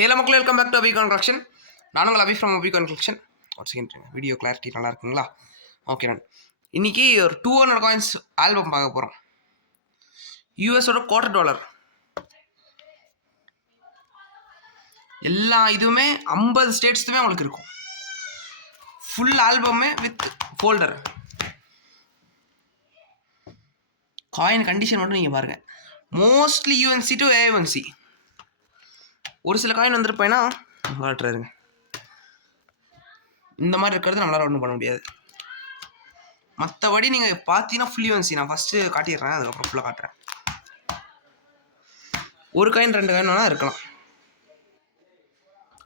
Hello மக்கள், welcome back to அபிகான் collection. நானும் உங்கள் அபி ஃப்ரம் அபிகான் கலெக்ஷன். ஒரு செகண்ட், வீடியோ கிளாரிட்டி நல்லா இருக்குங்களா? ஓகே, நான் இன்றைக்கி ஒரு 200 காயின்ஸ் ஆல்பம் பார்க்க போகிறோம். யூஎஸோட $1/4. எல்லா இதுவுமே 50 ஸ்டேட்ஸுமே உங்களுக்கு இருக்கும். ஃபுல் ஆல்பமே வித் ஃபோல்டர். காயின் கண்டிஷன் மட்டும் நீங்கள் பாருங்கள். Mostly UNC to ANC. ஒரு சில காயின் வந்துருப்பேன்னா வாட்டுறாருங்க, இந்த மாதிரி இருக்கிறது நம்மளால் ஒன்றும் பண்ண முடியாது. மற்றபடி நீங்கள் பார்த்தீங்கன்னா ஃபுல் யூஎன்சி. நான் ஃபஸ்ட்டு காட்டிடுறேன், அதுக்கப்புறம் ஃபுல்லாக காட்டுறேன். ஒரு காயின் 2 காயின் வேணால் இருக்கலாம்.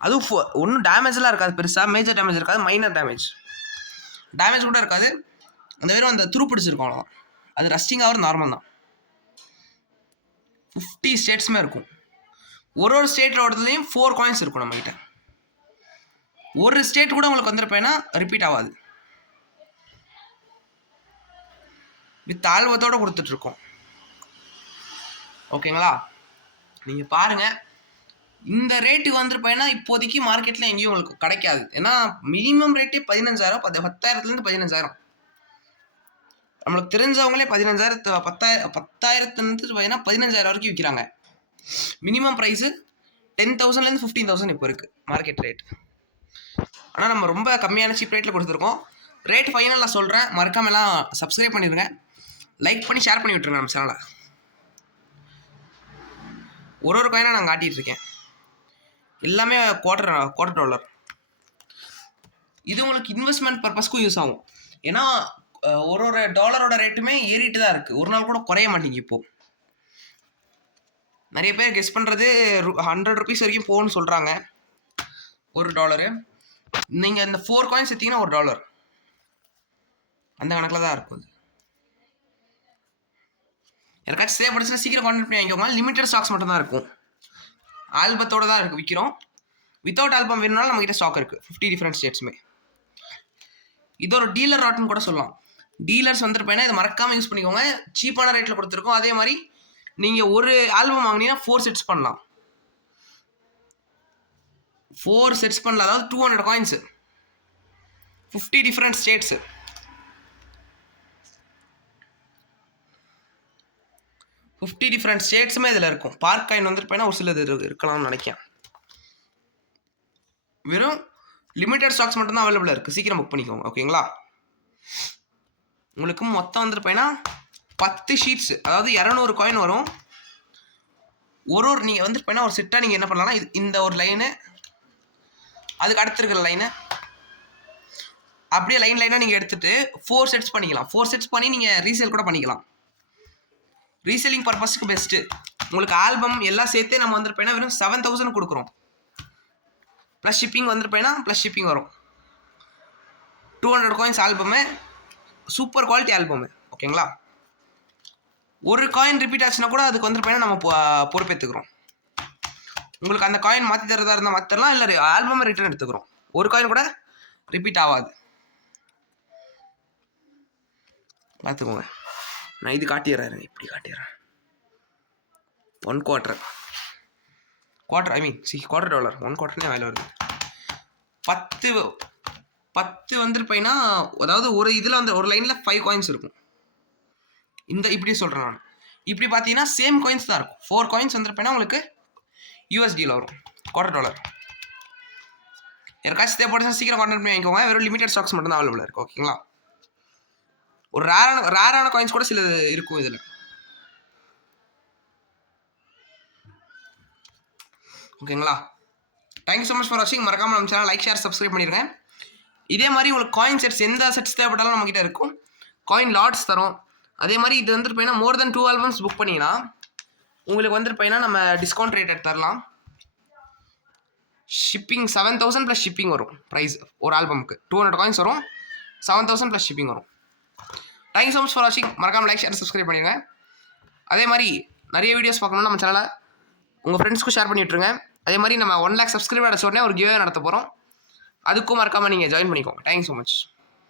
அதுவும் ஒன்றும் டேமேஜெலாம் இருக்காது, பெருசாக மேஜர் டேமேஜ் இருக்காது, மைனர் டேமேஜ் கூட இருக்காது. அந்த வெறும் அந்த துருப்பிடிச்சிருக்கும், அவ்வளோதான். அது ரஸ்டிங் ஆகிறது நார்மல் தான். 50 ஸ்டேட்ஸுமே இருக்கும். ஒரு ஸ்டேட்டோடதுலேயும் 4 காயின்ஸ் இருக்கும் நம்மகிட்ட. ஒரு ஸ்டேட் கூட உங்களுக்கு வந்துருப்பேன்னா ரிப்பீட் ஆகாது. வித் ஆல்பத்தோடு கொடுத்துட்ருக்கோம். ஓகேங்களா? நீங்கள் பாருங்கள், இந்த ரேட்டுக்கு வந்துருப்பேன்னா இப்போதைக்கு மார்க்கெட்டில் எங்கேயும் உங்களுக்கு கிடைக்காது. ஏன்னா மினிமம் ரேட்டே 15,000, 10,000லேருந்து 15,000. நம்மளுக்கு தெரிஞ்சவங்களே 15,000, 10,000லேருந்து பார்த்தீங்கன்னா 15,000 வரைக்கும் விற்கிறாங்க. மினிமம் ப்ரைஸு 10,000லேருந்து 15,000 இப்போ இருக்குது மார்க்கெட் ரேட். ஆனால் நம்ம ரொம்ப கம்மியான சீப் ரேட்டில் கொடுத்துருக்கோம். ரேட் ஃபைனல் நான் சொல்கிறேன். மறக்காமலாம் சப்ஸ்கிரைப் பண்ணிடுங்க, லைக் பண்ணி ஷேர் பண்ணி விட்டுருங்க நம்ம சேனலை. ஒரு காயினாக நான் காட்டிகிட்ருக்கேன். எல்லாமே $1/4. இது உங்களுக்கு இன்வெஸ்ட்மெண்ட் பர்பஸ்க்கும் யூஸ் ஆகும். ஏன்னா ஒரு டாலரோட ரேட்டுமே ஏறிட்டு தான் இருக்குது. ஒரு நாள் கூட குறைய மாட்டேங்க. இப்போது நிறைய பேர் கெஸ் பண்ணுறது $100 வரைக்கும் போகணும்னு சொல்கிறாங்க. $1. நீங்கள் இந்த 4 காயின்ஸ் எடுத்தீங்கன்னா $1 அந்த கணக்கில் தான் இருக்கும். யாருக்காச்சும் தேவைப்படுச்சுன்னா சீக்கிரம் கான்டாக்ட் பண்ணி வாங்கிக்கோங்க. லிமிட்டட் ஸ்டாக்ஸ் மட்டும் தான் இருக்கும். ஆல்பத்தோடு தான் இருக்குது விற்கிறோம். வித்தவுட் ஆல்பம் வேணும்னாலும் நம்மகிட்ட ஸ்டாக் இருக்குது 50 டிஃப்ரெண்ட் ஸ்டேட்ஸுமே. இது ஒரு டீலர் ராட்னு கூட சொல்லலாம். டீலர்ஸ் வந்துருப்பேன்னா இதை மறக்காமல் யூஸ் பண்ணிக்கோங்க. சீப்பான ரேட்டில் கொடுத்துருக்கோம். அதே மாதிரி நீங்கள் ஒரு ஆல்பம் வாங்கினீங்கன்னா 4 செட்ஸ் பண்ணலாம். 4 செட்ஸ் பண்ணலாம். அதாவது 200 காயின்ஸு, 50 டிஃப்ரெண்ட் ஸ்டேட்ஸு. டிஃப்ரெண்ட் ஸ்டேட்ஸுமே இதில் இருக்கும். பார்க் காயின் வந்துருப்பேன்னா ஒரு சில இது இருக்கலாம்னு நினைக்கிறேன். வெறும் லிமிட்டட் ஸ்டாக்ஸ் மட்டும்தான் அவைலபிளாக இருக்குது. சீக்கிரம் புக் பண்ணிக்கோங்க. ஓகேங்களா? உங்களுக்கு மொத்தம் வந்துருப்பேன்னா 10 ஷீட்ஸு, அதாவது 200 காயின் வரும். நீங்கள் வந்துருப்பேன்னா ஒரு செட்டாக நீங்கள் என்ன பண்ணலாம்னா இந்த ஒரு லைனு, அதுக்கு அடுத்து இருக்கிற லைனு, அப்படியே லைனாக நீங்கள் எடுத்துகிட்டு 4 செட்ஸ் பண்ணிக்கலாம். 4 செட்ஸ் பண்ணி நீங்கள் ரீசேல் கூட பண்ணிக்கலாம். ரீசேலிங் பர்பஸ்க்கு பெஸ்ட்டு. உங்களுக்கு ஆல்பம் எல்லாம் சேர்த்தே நம்ம வந்துருப்பேன்னா வெறும் 7,000 கொடுக்குறோம். ப்ளஸ் ஷிப்பிங் வந்துருப்பேன்னா ப்ளஸ் ஷிப்பிங் வரும். 200 coins album, super quality album. ஓகேங்களா? ஒரு காயின் ரிப்பீட் ஆச்சுன்னா கூட அதுக்கு வந்துருப்பேன்னா நம்ம பொறுப்பேற்றுக்கிறோம். உங்களுக்கு அந்த காயின் மாற்றி தரதா இருந்தால் மாற்றி தரலாம், இல்லை ஆல்பமை ரிட்டர்ன் எடுத்துக்கிறோம். ஒரு காயின் கூட ரிப்பீட் ஆகாது. பார்த்துக்கோங்க. நான் இது காட்டிடுறேன், இப்படி காட்டிடுறேன். $1/4 $1/4 $1/4 வேலை வருது. 10 வந்துருப்பேன்னா, அதாவது ஒரு இதில் வந்து ஒரு லைனில் 5 காயின்ஸ் இருக்கும். இப்படி சொல்கிறேன் நான். இப்படி பார்த்தீங்கன்னா சேம் காயின்ஸ் தான் இருக்கும். 4 காயின்ஸ் வந்துருப்பேன்னா உங்களுக்கு USDயில் வரும் $1/4. யாருக்காச்சும் தேவைப்படுச்சுன்னா சீக்கிரம் கான்டாக்ட் பண்ணி வாங்கிக்கோங்க. வெறும் லிமிட்டட் ஸ்டாக்ஸ் மட்டும் தான் அவைலபிளாக இருக்குது. ஓகேங்களா? ஒரு ரேரான காயின்ஸ் கூட சில இருக்கும் இதில். ஓகேங்களா? தேங்க்யூ ஸோ மச் ஃபார் வாட்சிங். மறக்காமல் நம்ம சேனல் லைக், ஷேர், சப்ஸ்கிரைப் பண்ணிடுங்க. இதே மாதிரி உங்களுக்கு காயின் செட்ஸ் எந்த செட்ஸ் தேவைப்பட்டாலும் நம்மகிட்ட இருக்கும். காயின் லாட்ஸ் தரோம். அதே மாதிரி இது வந்துருப்பேன்னா மோர் தென் 2 ஆல்பம்ஸ் புக் பண்ணிங்கன்னா உங்களுக்கு வந்துருப்பேன்னா நம்ம டிஸ்கவுண்ட் ரேட் எடுத்து தரலாம். ஷிப்பிங் 7,000 ப்ளஸ் ஷிப்பிங் வரும். ப்ரைஸ் ஒரு ஆல்பமுக்கு 200 காயின்ஸ் வரும். 7,000 ப்ளஸ் ஷிப்பிங் வரும். தேங்க்யூ ஸோ மச் ஃபார் வாட்சிங். மறக்காமல் லைக், ஷேர், சப்ஸ்கிரைப் பண்ணிடுங்க. அதே மாதிரி நிறைய வீடியோஸ் பார்க்கணும்னா நம்ம சேனலை உங்கள் ஃப்ரெண்ட்ஸ்க்கும் ஷேர் பண்ணி விட்ருங்க. அதே மாதிரி நம்ம 1 lakh சப்ஸ்கிரைபர் உடனே ஒரு கிவ்வே நடத்த போகிறோம். அதுக்கும் மறக்காமல் நீங்கள் ஜாயின் பண்ணிக்கோங்க. Thank you so much.